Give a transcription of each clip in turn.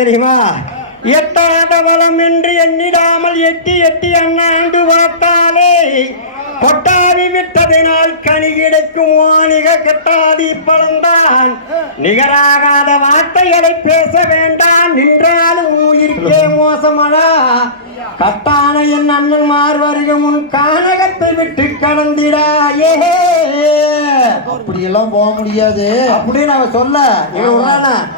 தெரியுமா? எட்டாத வளம் என்று எண்ணிடாமல் எட்டி எட்டி அண்ணாண்டு பார்த்தாலே கொட்டாவி விட்டதினால் கனி கிடைக்கும் வாணிக கெட்டாதி பழந்தான். நிகராகாத வார்த்தைகளை பேச வேண்டாம் நின்றாலும் உயிர்க்கே மோசமடா. கட்டான என் அண்ணன்மார் வருக முன் கானகத்தை விட்டு கடந்திடாயே. அப்படியெல்லாம் போக முடியாது. அப்படின்னு அவன் சொல்ல?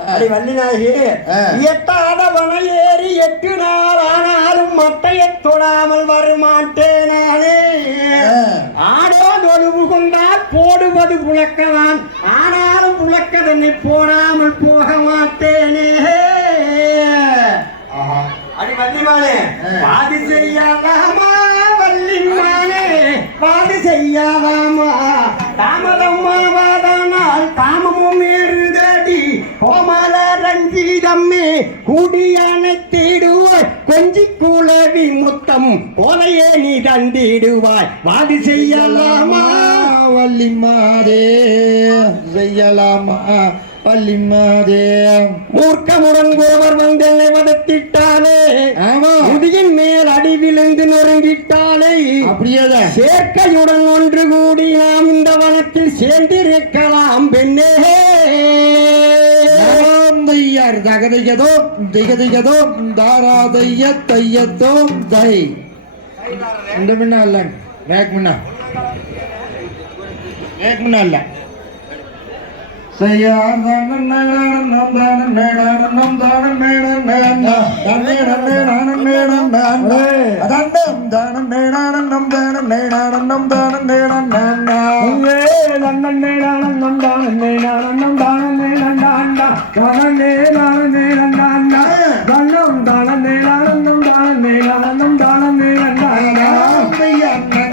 அடி வள்ளிநாயகி. ஆ. எட்டாத வன ஏறி எட்டு நாள் ஆனாலும் மட்டையை தொடாமல் வரமாட்டேன் நானே. ஆ. ஆடோ தொழுவு கொண்டால் போடுவது புழக்கதான் ஆனாலும் புழக்கதனை போடாமல் போக மாட்டேனே. வள்ளிமானே. பாதி செய்யாதாமா வள்ளிமானே பாதி செய்யாதாமா தாமதமாவாதானால் காமமும் ஏறுதடி கோமல ரஞ்சிதம்மே கூடியான தேடுவாய் கொஞ்சி குளவி முத்தம் கோலையே நீ தந்திடுவாய் வாதி செய்யலாமா வள்ளிமாதே செய்யலாமா வள்ளிமாதே மூர்க்கமுடன் கோவர் வந்தென்னை வதத்திட்டானே ஆமா. முதியின் மேல் அடி விழுந்து நொறுங்கிட்டாலே அப்படியேதான் சேர்க்கையுடன் ஒன்று கூடி நாம் இந்த வனத்தில் சேர்ந்திருக்கலாம் பெண்ணே. தையார் திகதையதோ தாராதைய தையதோ தை இந்த முன்னா இல்ல மேக் முன்னா மேக் முன்னா இல்ல தானம் தானம் தானம் தானம் தானம் தானம்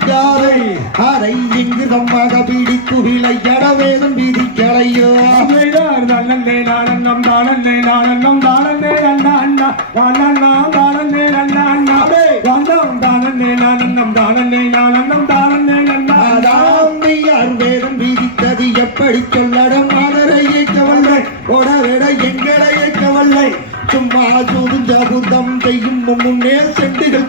சிக்காது அரை இங்கு தம்மாக பிடித்து விளையாட வேதம் விதிக்கலையோ யார் வேதம் விதித்தது எப்படி சொல்லடம்? மாதரை இயக்கவல்லை ஓடவிட எங்களை இயக்கவல்லை சும்மா சூதும் ஜபுதம் செய்யும் முன்னே செண்டுகள்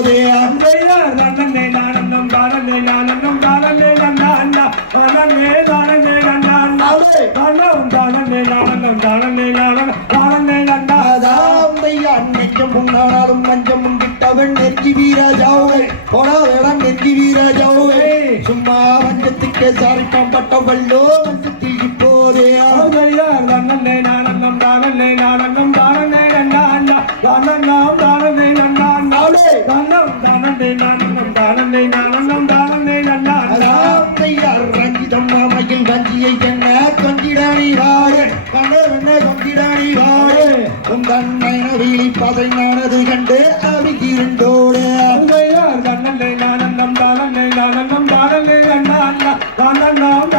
இப்போதே அந்த அன்னைக்கும் முன்னாலும் மஞ்சம் முங்கிட்டவன் நெருங்கி வீராஜாவே. போடா வேடம் நெருங்கி வீராஜாவே. சும்மா வஞ்சத்துக்கு சாரிப்பம் பட்டவள்ளோ வஞ்சத்தில் அதாமையார் ரஞ்சிதம் மாமையில் வஞ்சியை என்ன கொஞ்சிடாணி வாழே? கண்டவன கொஞ்சிடாணி வாழே? உன் தன்னை வீழி பதை நானது கண்டு அவிகிருண்டோடு தானே தேனில்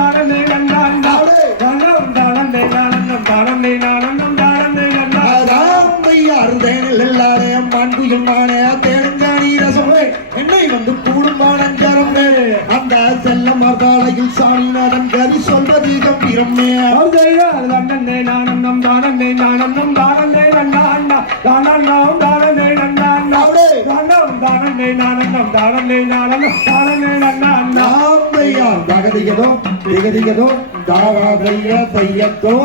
அந்த செல்ல மர்தாளையில் சாணி நடங்கரி சொல்வது கம்பீரமே தானே நானந்தம் தானே நானந்தம் தானே நன்னா தானந்தம் தானே நன்னா தானம் தானே நானந்தம் தானே நானந்தம் தானே நன்னா நாமையா தகதிகதோ திகதிகதோ தாராதைய தையத்தோ